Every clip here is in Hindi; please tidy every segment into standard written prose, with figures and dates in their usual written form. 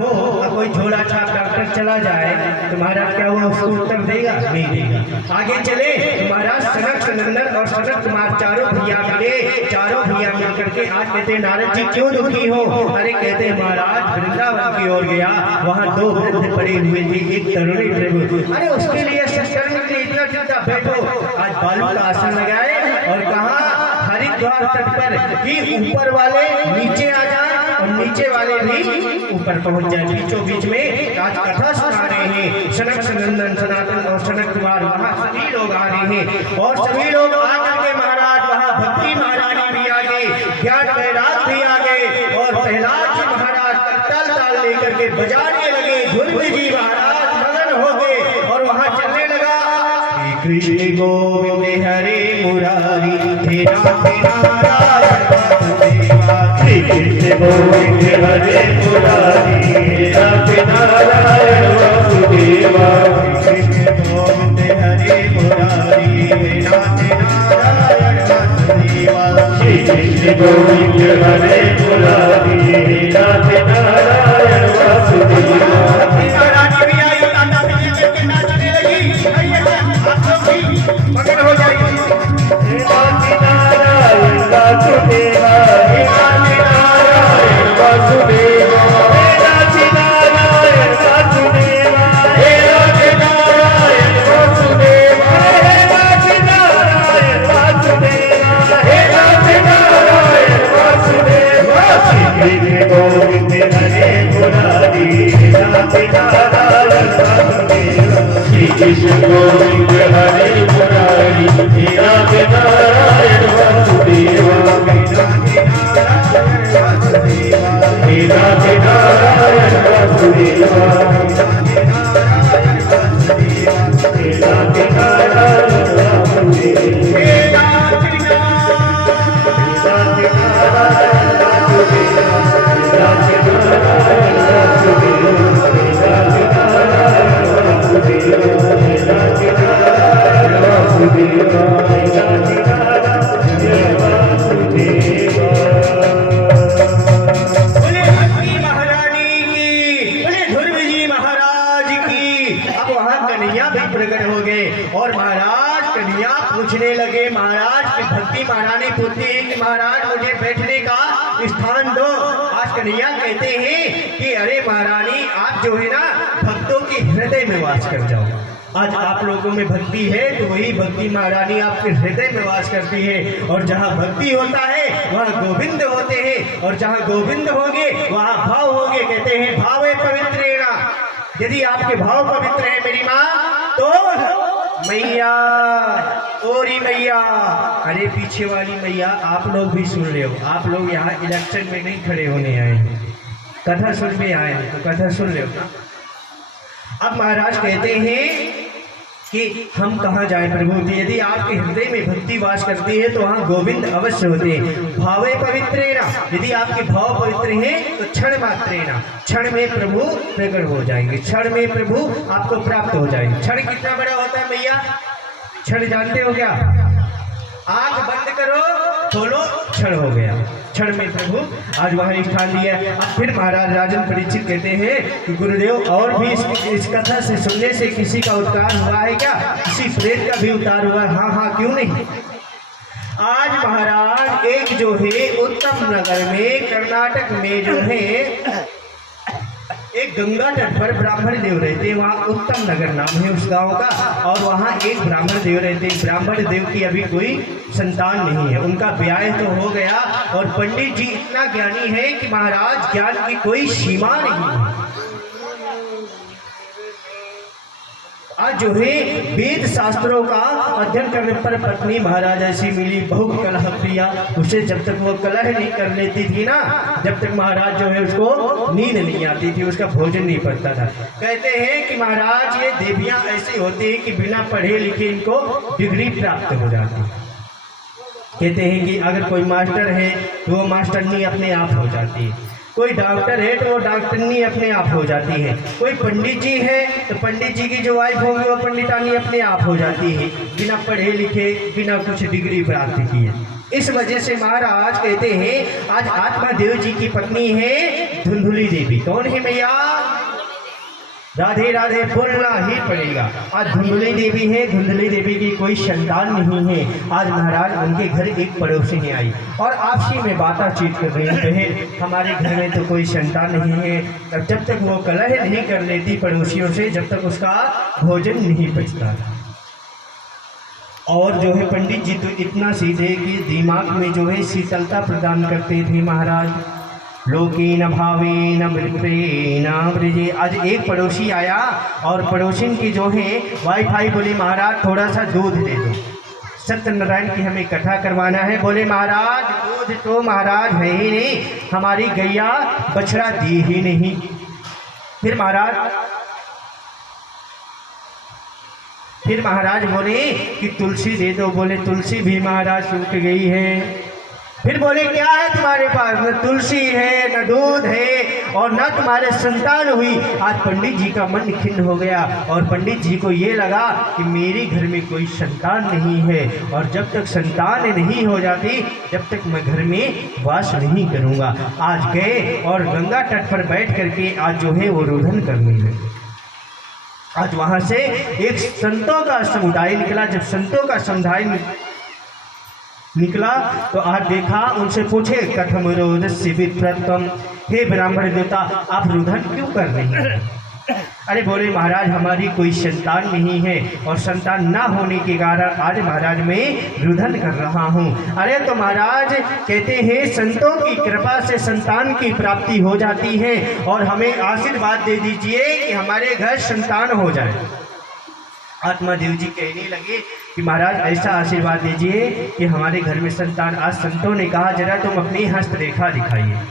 कोई झोला छाप डॉक्टर चला जाए तो महाराज क्या वो उसको उत्तर देगा? नहीं देगा। आगे चले तो महाराज सनक सनंदन और सनत कुमार चारों भैया मिले। चारों भैया मिलकर के आज कहते हैं नारद जी क्यों दुखी हो? अरे कहते हैं महाराज वृंदावन की ओर गया, वहाँ दो वृद्ध पड़े हुए थे, एक तरुणी प्रभु। अरे उसके लिए सत्कर्म के लिए इतना चिंता, बैठो आज बालू का आसन लगाए और कहा हरिद्वार तट पर कि ऊपर वाले नीचे आ जाए और नीचे वाले भी ऊपर पहुंच जाए। बीचों बीच में आज कथा सुना रहे हैं सनक सनंदन सनातन और सनक कुमार, वहाँ सभी लोग आ रहे हैं और सभी लोग आकर के महाराज वहाँ भक्ति महारानी भी आ गए, ज्ञान बैराग भी आ गए और प्रहलाद जी महाराज ताल ताल लेकर के बजाने लगे। ध्रुव जी महाराज मगन हो गए और वहाँ चलने लगा कृष्ण गोविंद हरे मुरारी हे नाथ नारायण वासुदेवा। कृष्ण गोविंद हरे मुरारी हे नाथ नारायण वासुदेवा। कृष्ण गोविंद हरे मुरारी हे नाथ नारायण वासुदेवा। कृष्ण गोविंद हरे मुरारी हे नाथ नारायण वासुदेवा। मगन हो जाइए। हे नाथ नारायण वासुदेवा, हे नाथ नारायण वासुदेवा, हे नाथ नारायण वासुदेवा, हे नाथ नारायण वासुदेवा, हे नाथ नारायण वासुदेवा, हे नाथ नारायण वासुदेवा। कृष्ण गोविंद हरे मुरारी हे नाथ नारायण वासुदेवा। कृष्ण गोविंद हरे मुरारी हे नाथ नारायण वासुदेवा। हे नाथ नारायण वासुदेवा। हे नाथ नारायण वासुदेवा। और महाराज कन्या पूछने लगे महाराज की भक्ति महारानी पूछती है कि महाराज मुझे बैठने का स्थान दो। आज कन्या कहते हैं कि अरे महारानी आप जो है ना भक्तों के हृदय में वास कर जाओ। आज आप लोगों में भक्ति है तो वही भक्ति महारानी आपके हृदय में वास करती है और जहाँ भक्ति होता है वहाँ गोविंद होते हैं और जहाँ गोविंद होंगे वहाँ भाव होंगे। कहते हैं भाव है पवित्रेणा, यदि आपके भाव पवित्र है मेरी माँ तो मैया ओरी मैया। अरे पीछे वाली मैया आप लोग भी सुन रहे हो, आप लोग यहाँ इलेक्शन में नहीं खड़े होने आए, कथा सुनने आए तो कथा सुन रहे हो ना। अब महाराज कहते हैं कि हम कहाँ जाए प्रभु, यदि आपके हृदय में भक्ति वास करती है तो वहाँ गोविंद अवश्य होते हैं। भावे पवित्रेणा, यदि आपके भाव पवित्र हैं तो क्षण मात्रेणा, क्षण में प्रभु प्रकट हो जाएंगे, क्षण में प्रभु आपको प्राप्त हो जाएंगे। क्षण कितना बड़ा होता है भैया? क्षण जानते हो क्या? आंख बंद करो खोलो क्षण हो गया, क्षण में प्रभु आज वहाँ स्थान लिया। अब फिर महाराज राजन परीक्षित कहते हैं कि गुरुदेव और भी इस कथा से सुनने से किसी का उद्धार हुआ है क्या? किसी प्रेत का भी उद्धार हुआ? हाँ हाँ क्यों नहीं। आज महाराज एक जो है उत्तम नगर में कर्नाटक में जो है एक गंगा तट पर ब्राह्मण देव रहते हैं, वहाँ उत्तम नगर नाम है उस गांव का। और वहाँ एक ब्राह्मण देव रहते हैं, ब्राह्मण देव की अभी कोई संतान नहीं है, उनका ब्याह तो हो गया और पंडित जी इतना ज्ञानी है कि महाराज ज्ञान की कोई सीमा नहीं है। आज जो है वेद शास्त्रों का अध्ययन करने पर पत्नी महाराज ऐसी मिली बहुत कलह प्रिया, उसे जब तक वो कलह नहीं कर लेती थी ना जब तक महाराज जो है उसको नींद नहीं आती थी, उसका भोजन नहीं पड़ता था। कहते हैं कि महाराज ये देवियां ऐसी होती हैं कि बिना पढ़े लिखे इनको डिग्री प्राप्त हो जाती। कहते हैं कि अगर कोई मास्टर है तो वो मास्टरनी अपने आप हो जाती है, कोई डॉक्टर है तो वो डॉक्टरनी अपने आप हो जाती है, कोई पंडित जी है तो पंडित जी की जो वाइफ होगी वो पंडितानी अपने आप हो जाती है, बिना पढ़े लिखे बिना कुछ डिग्री प्राप्त किए। इस वजह से महाराज कहते हैं आज आत्मा देव जी की पत्नी है धुंधुली देवी। कौन है मैया? राधे राधे बोलना ही पड़ेगा। आज धुंधुली देवी है, धुंधुली देवी की कोई संतान नहीं है। आज महाराज उनके घर एक पड़ोसी आई और आपसी में बातचीत कर रही है, हमारे घर में तो कोई संतान नहीं है। तब जब तक वो कलह नहीं कर लेती पड़ोसियों से, जब तक उसका भोजन नहीं पचता। और जो है पंडित जी तो इतना सीधे कि दिमाग में जो है शीतलता प्रदान करते थे महाराज। लोकेन भावेन मृतेन व्रजे। आज एक पड़ोसी आया और पड़ोसिन की जो है वाईफाई बोली महाराज थोड़ा सा दूध दे दो, सत्यनारायण की हमें इकट्ठा करवाना है। बोले महाराज दूध तो महाराज है ही नहीं, हमारी गैया बछड़ा दी ही नहीं। फिर महाराज बोले कि तुलसी दे दो। बोले तुलसी भी महाराज सूख गई है। फिर बोले क्या है तुम्हारे पास? न तुलसी है, न दूध है और न तुम्हारे संतान हुई। आज पंडित जी का मन खिन्न हो गया और पंडित जी को ये लगा कि मेरे घर में कोई संतान नहीं है और जब तक संतान नहीं हो जाती जब तक मैं घर में वास नहीं करूँगा। आज गए और गंगा तट पर बैठ करके आज जो है वो रुदन करने लगे। आज वहाँ से एक संतों का समुदाय निकला। जब संतों का समुदाय निकला तो आज देखा, उनसे पूछे कथम रोदस्य विप्रतम, हे ब्राह्मण देवता आप रुदन क्यों कर रही हैं? अरे बोले महाराज हमारी कोई संतान नहीं है और संतान ना होने के कारण आज महाराज मैं रुदन कर रहा हूँ। अरे तो महाराज कहते हैं संतों की कृपा से संतान की प्राप्ति हो जाती है और हमें आशीर्वाद दे दीजिए कि हमारे घर संतान हो जाए। आत्मा देव जी कहने लगे कि महाराज ऐसा आशीर्वाद दीजिए कि हमारे घर में संतान। आज संतों ने कहा जरा तुम अपनी हस्तरेखा दिखाइए।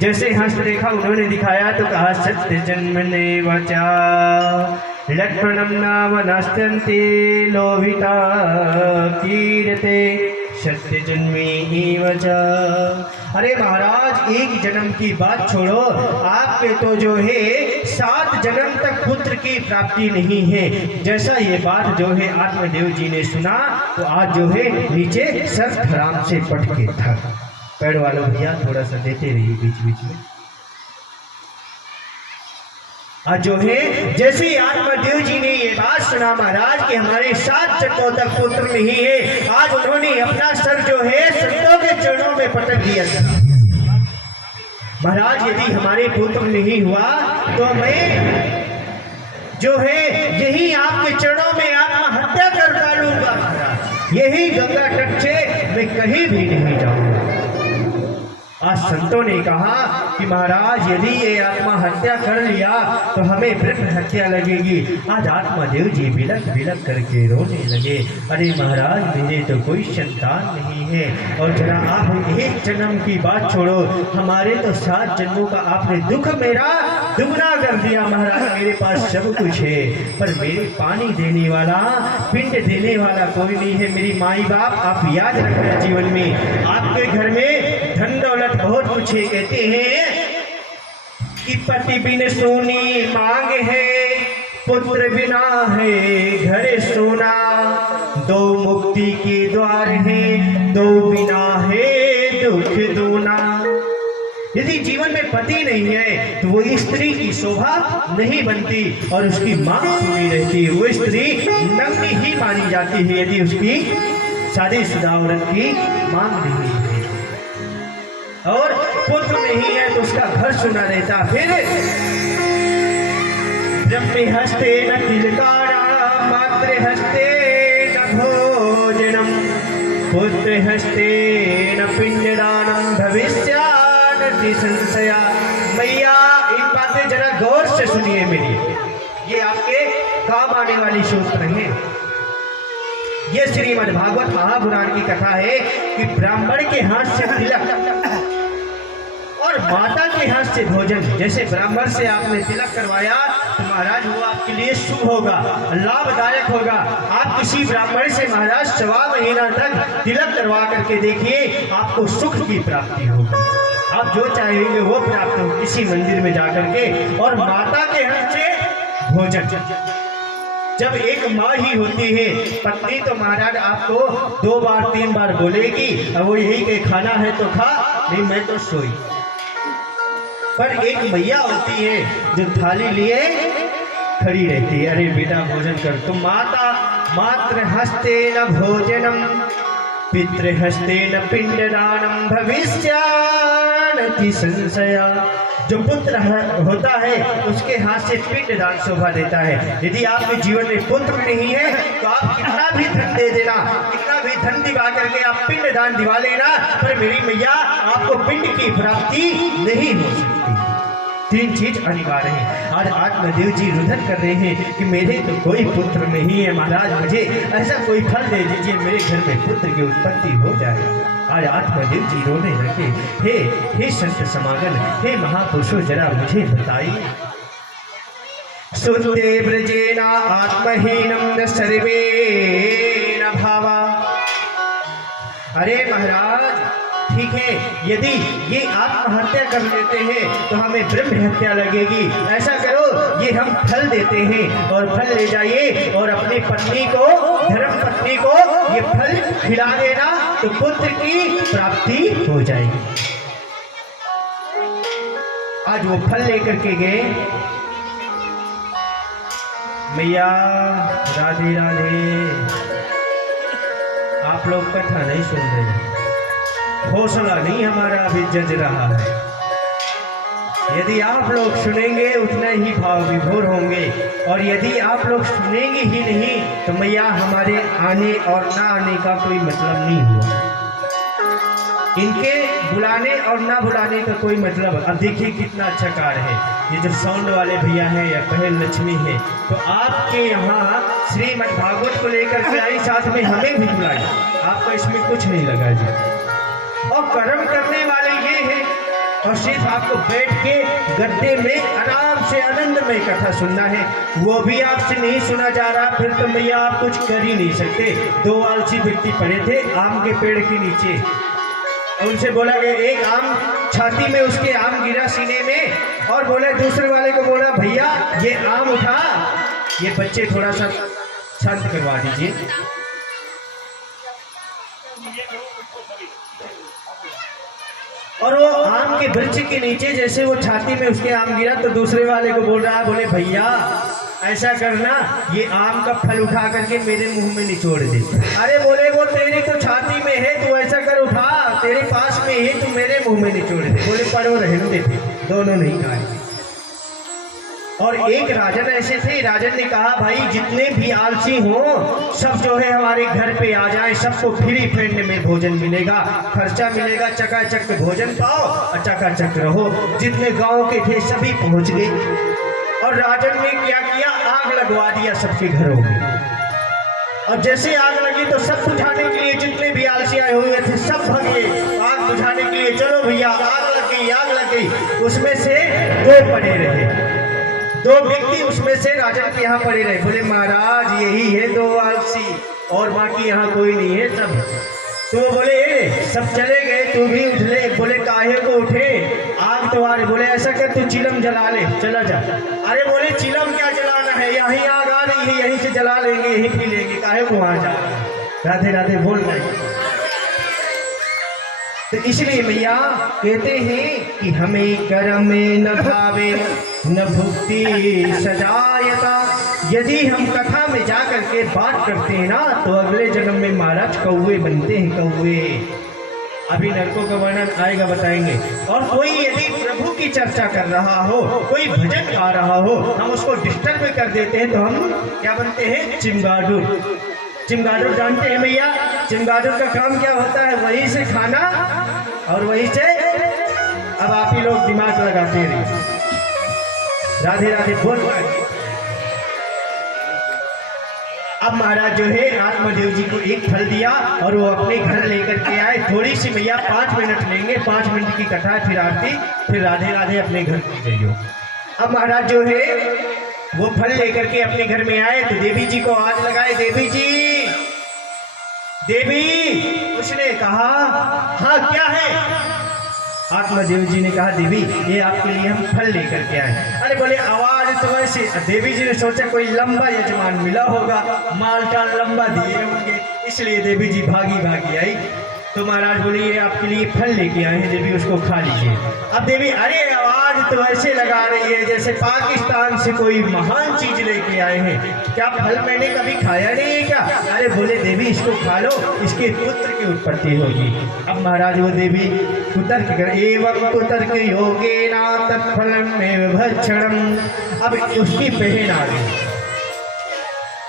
जैसे हस्तरेखा उन्होंने दिखाया तो कहा सत्य जन्मने वचा लक्ष्मणम नाम नास्त्यन्ते लोभिता कीर्ते सत्य जन्मे ही वचा। अरे महाराज एक जन्म की बात छोड़ो, आपके तो जो है 7 जन्म तक पुत्र की प्राप्ति नहीं है। जैसा ये बात जो है आत्मदेव जी ने सुना तो आज जो है नीचे सर आराम से पट के था। पैड़ वालों भैया थोड़ा सा देते रहिए बीच बीच में। आज जो है जैसे आत्मदेव जी ने ये बात सुना महाराज कि हमारे 7 जन्मों तक पुत्र नहीं है, आज उन्होंने अपना सर जो है संतों के चरणों में पटक दिया था। महाराज यदि हमारे पुत्र नहीं हुआ तो मैं जो है यही आपके चरणों में आत्महत्या कर डालूंगा महाराज। यही गंगा तट से मैं कहीं भी नहीं जाऊंगा। आज संतों ने कहा कि महाराज यदि ये आत्मा हत्या कर लिया तो हमें ब्रह्म हत्या लगेगी। आज आत्मा देव जी बिलक बिलक करके रोने लगे। अरे महाराज मेरे तो कोई संतान नहीं है और जरा आप एक जन्म की बात छोड़ो, हमारे तो 7 जन्मों का आपने दुख मेरा दुगना कर दिया। महाराज मेरे पास सब कुछ है पर मेरे पानी देने वाला पिंड देने वाला कोई नहीं है। मेरी माई बाप आप याद रखना जीवन में, आपके घर में धन दौलत बहुत कुछ है। कहते हैं कि पति बिन सोनी मांग है, पुत्र बिना है घर सोना, 2 मुक्ति के द्वार है, 2 बिना है दुख दूना। यदि जीवन में पति नहीं है तो वो स्त्री की शोभा नहीं बनती और उसकी मांग सुनी रहती है। वो स्त्री नंगी ही मानी जाती है यदि उसकी शादीशुदा औरत की मांग नहीं है। और पुत्र नहीं है तो उसका घर सुना रहता। फिर ब्रह्मे हस्ते न तिलकारा, मातृ हस्ते न भोजनम, पुत्र हस्ते न पिंडदानम, भविष्यान संशया। मैया इन बातें जरा गौर से सुनिए मेरी, ये आपके काम आने वाली सूत्र है। ये श्रीमद् भागवत महापुराण की कथा है कि ब्राह्मण के हाथ से तिलक और माता के हाथ से भोजन। जैसे ब्राह्मण से आपने तिलक करवाया तो महाराज वो आपके लिए शुभ होगा, लाभदायक होगा। आप किसी ब्राह्मण से महाराज 1.25 महीना तक तिलक करवा करके देखिए, आपको सुख की प्राप्ति होगी। आप जो चाहेंगे वो प्राप्त हो, किसी मंदिर में जाकर के। और माता के हाथ से भोजन, जब एक माँ ही होती है पत्नी, तो महाराज आपको 2 बार 3 बार बोलेगी, और वो यही के खाना है तो खा, नहीं मैं तो सोई। पर एक मैया होती है जो थाली लिए खड़ी रहती है, अरे बेटा भोजन कर। तो माता मातृ हस्ते न भोजनम पितृ हस्ते न पिंडदानम भविष्यान्ति संशया। जो पुत्र होता है उसके हाथ से पिंडदान शोभा देता है। यदि आपके जीवन में पुत्र नहीं है तो आप कितना भी धन दे देना, कितना भी धन दिवा करके आप पिंडदान दिवा लेना, पर मेरी मैया आपको पिंड की प्राप्ति नहीं हो सकती। 3 चीज अनिवार्य है। आज आत्मदेव जी रुदन कर रहे हैं कि मेरे तो कोई पुत्र नहीं है, महाराज मुझे ऐसा कोई फल दे दीजिए मेरे घर में पुत्र की उत्पत्ति हो जाए। आज आत्मदेव जी रोने लगे, हे संत समागम, हे महापुरुषों जरा मुझे बताइए। सुते ब्रजेना आत्महीनम न सर्वे न भावा। अरे महाराज ठीक है, यदि ये आत्महत्या कर लेते हैं तो हमें ब्रह्म हत्या लगेगी। ऐसा करो, ये हम फल देते हैं और फल ले जाइए और अपनी पत्नी को, धर्म पत्नी को ये फल खिला देना, तो पुत्र की प्राप्ति हो जाएगी। आज वो फल लेकर के गए। मैया राधे राधे। आप लोग कथा नहीं सुन रहे, हौसला नहीं हमारा अभी जज रहा है। यदि आप लोग सुनेंगे उतना ही भाव विभोर होंगे, और यदि आप लोग सुनेंगे ही नहीं तो मैया हमारे आने और ना आने का कोई मतलब नहीं हुआ। इनके बुलाने और ना बुलाने का कोई मतलब। अब देखिए कितना अच्छा कार्य है। ये जो साउंड वाले भैया हैं या पहल लक्ष्मी है, तो आपके यहाँ श्रीमद् भागवत को लेकर के आई, साथ में हमें भी बुलाई। आपको इसमें कुछ नहीं लगा जी। और कर्म करने वाले ये हैं, और सिर्फ आपको बैठ के गद्दे में आराम से आनंद में कथा सुनना है, वो भी आपसे नहीं सुना जा रहा, फिर तो भैया आप कुछ कर ही नहीं सकते। 2 आलसी व्यक्ति पड़े थे आम के पेड़ के नीचे, और उनसे बोला गया, एक आम छाती में उसके आम गिरा सीने में, और बोले दूसरे वाले को बोला, भैया ये आम उठा, ये बच्चे थोड़ा सा शांत करवा दीजिए। और वो आम के वृक्ष के नीचे जैसे वो छाती में उसके आम गिरा, तो दूसरे वाले को बोल रहा है, बोले भैया ऐसा करना, ये आम का फल उठा करके मेरे मुंह में निचोड़ दे। अरे बोले वो तेरी तो छाती में है, तू ऐसा कर उठा, तेरे पास में है, तू मेरे मुंह में निचोड़ दे। बोले पर वो रहने देते, दोनों नहीं खाए। और एक राजन ऐसे थे, राजन ने कहा, भाई जितने भी आलसी हो सब जो है हमारे घर पे आ जाए, सबको फ्री फ्रेंड में भोजन मिलेगा, खर्चा मिलेगा, चकाचक भोजन पाओ और चकाचक रहो। जितने गांव के थे सभी पहुंच गए, और राजन ने क्या किया, आग लगवा दिया सबके घरों में। और जैसे आग लगी तो सब बुझाने के लिए जितने भी आलसी आए हुए थे सब भागे आग बुझाने के लिए। चलो भैया आग लग गई, आग लग गई। उसमें से 2 पड़े रहे, 2 व्यक्ति उसमें से राजन के यहाँ पड़े रहे। बोले महाराज यही है 2 आलसी, और बाकी यहाँ कोई नहीं है सब। तो बोले सब चले गए, तू भी उठ ले। बोले काहे को उठे, आग तो आ रही। बोले ऐसा कर तू चिलम जला ले, चला जा। अरे बोले चिलम क्या जलाना है, यहीं आग आ रही है, यहीं से जला लेंगे, यहीं पी लेंगे, काहे को वहां जा। राधे राधे बोल रहे। तो इसलिए भैया कहते हैं कि हमें कर्म न भावे न भुक्ति सजायता। यदि हम कथा में जा करके बात करते हैं ना, तो अगले जन्म में महाराज कौवे बनते हैं, कौवे। अभी नरकों का वर्णन आएगा, बताएंगे। और कोई यदि प्रभु की चर्चा कर रहा हो, कोई भजन गा रहा हो, हम उसको डिस्टर्ब कर देते हैं, तो हम क्या बनते हैं, चिमगाडुर। चिमगाडुर जानते हैं भैया, चिमगाडुर का काम क्या होता है, वहीं से खाना और वहीं से। अब आप ही लोग दिमाग लगाते रहिए। राधे राधे बोल। अब महाराज जो है आत्मदेव जी को एक फल दिया और वो अपने घर लेकर के आए। थोड़ी सी भैया 5 मिनट लेंगे, 5 मिनट की कथा, फिर आरती, फिर राधे राधे अपने घर जाइए। अब महाराज जो है वो फल लेकर के अपने घर में आए, तो देवी जी को आवाज लगाए, देवी जी, देवी। उसने कहा हाँ क्या है। आत्मदेव जी ने कहा देवी ये आपके लिए हम फल लेकर के आए। अरे बोले आवाज तो ऐसे, देवी जी ने सोचा कोई लंबा यजमान मिला होगा, मालटाल लंबा दिए होंगे, इसलिए देवी जी भागी भागी आई। तो महाराज बोले ये आपके लिए फल लेके आए हैं देवी, उसको खा लीजिए। अब देवी अरे आवाज तो ऐसे लगा रही है जैसे पाकिस्तान से कोई महान चीज लेके आए हैं, क्या फल मैंने कभी खाया नहीं है क्या? अरे बोले देवी इसको खा लो, इसके पुत्र की उत्पत्ति होगी। अब महाराज वो देवी कुतर्क कर एवं कुतर्क योगेना तत्फलम में भक्षणम। अब उसकी बहन आ गई,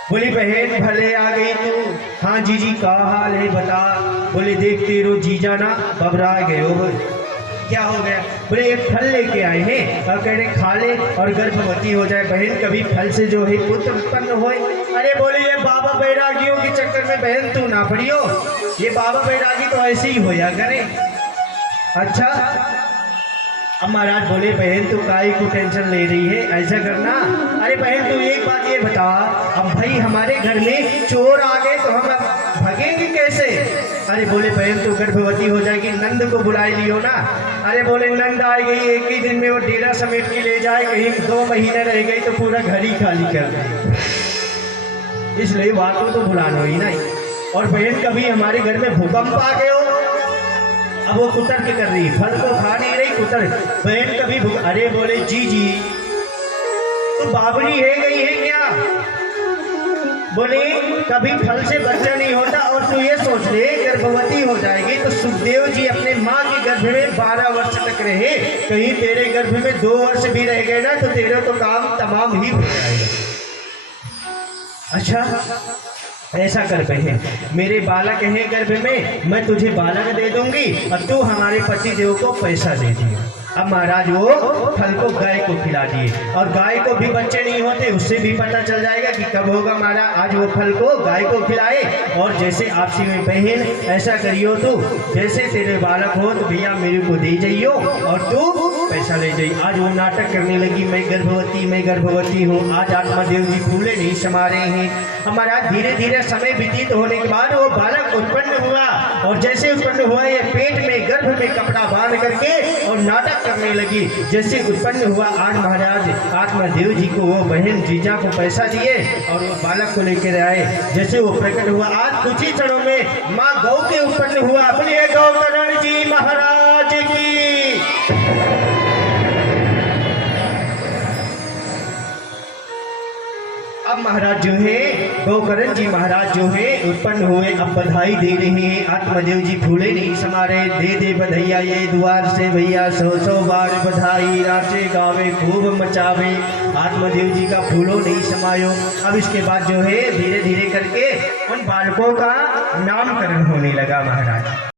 बोली बहन भले आ गई तू, हाँ जीजी का हाल है बता। बोले देखते रो जीजा ना घबरा गए हो, क्या हो गया? बोले एक फल लेके आए हैं और कह रहे खा ले और गर्भवती हो जाए बहन, कभी फल से जो है पुत्र उत्पन्न होए। अरे बोले ये बाबा बैरागियों के चक्कर में बहन तू ना पड़ियो, ये बाबा बैरागी तो ऐसे ही होया करे। अच्छा अब महाराज बोले बहन तू काहे को टेंशन ले रही है, ऐसा करना। अरे बहन तू एक बात ये बता, अब भाई हमारे घर में चोर आ गए तो हम अब भागेंगे कैसे? अरे बोले बहन तू गर्भवती हो जाएगी, नंद को बुला लियो ना। अरे बोले नंद आ गई, एक ही दिन में वो डेरा समेट के ले जाए, कहीं 2 महीने रह गई तो पूरा घर ही खाली कर दे, इसलिए बातों तो बुलाना ही नहीं। और बहन कभी हमारे घर में भूकंप आ गए हो, अब वो कुतर्क कर रही, फल को खा नहीं रही कुतर्क, बहन कभी अरे बोले जी जी तो बाबरी है गई है क्या? बोले कभी फल से बच्चा नहीं होता, और तू ये सोच ले गर्भवती हो जाएगी तो सुखदेव जी अपने माँ के गर्भ में 12 वर्ष तक रहे, कहीं तेरे गर्भ में 2 वर्ष भी रह गए ना तो तेरे तो काम तमाम ही हो जाएगा। अच्छा ऐसा कर बहन, मेरे बालक हैं गर्भ में, मैं तुझे बालक दे दूंगी और तू हमारे पति देव को पैसा दे दिया। अब महाराज वो फल को गाय को खिला दिए, और गाय को भी बच्चे नहीं होते, उससे भी पता चल जाएगा कि कब होगा महाराज। आज वो फल को गाय को खिलाए, और जैसे आपसी में बहन ऐसा करियो तू, जैसे तेरे बालक हो तो भैया मेरे को दे जाइयो और तू पैसा ले जाइए। आज वो नाटक करने लगी मैं गर्भवती हूँ। आज आत्मदेव जी फूले नहीं समा रहे हैं। हमारा धीरे धीरे समय व्यतीत होने के बाद वो बालक उत्पन्न हुआ, और जैसे उत्पन्न हुआ ये पेट में गर्भ में कपड़ा बांध करके और नाटक करने लगी। जैसे उत्पन्न हुआ आज महाराज आत्मदेव जी को वो बहन जीजा को पैसा दिए और वो बालक को लेकर आए। जैसे वो प्रकट हुआ आज कुछ ही क्षणों में माँ गौ के उत्पन्न हुआ। बोलिए गौतरण जी महाराज की। अब महाराज जो है गौकरण जी महाराज जो है उत्पन्न हुए, अब बधाई दे रहे हैं। आत्मदेव जी फूले नहीं समा रहे, दे दे बधैया ये द्वार से भैया 100 बार बधाई, नाचे गावे खूब मचावे। आत्मदेव जी का फूलो नहीं समायो। अब इसके बाद जो है धीरे धीरे करके उन बालकों का नामकरण होने लगा महाराज।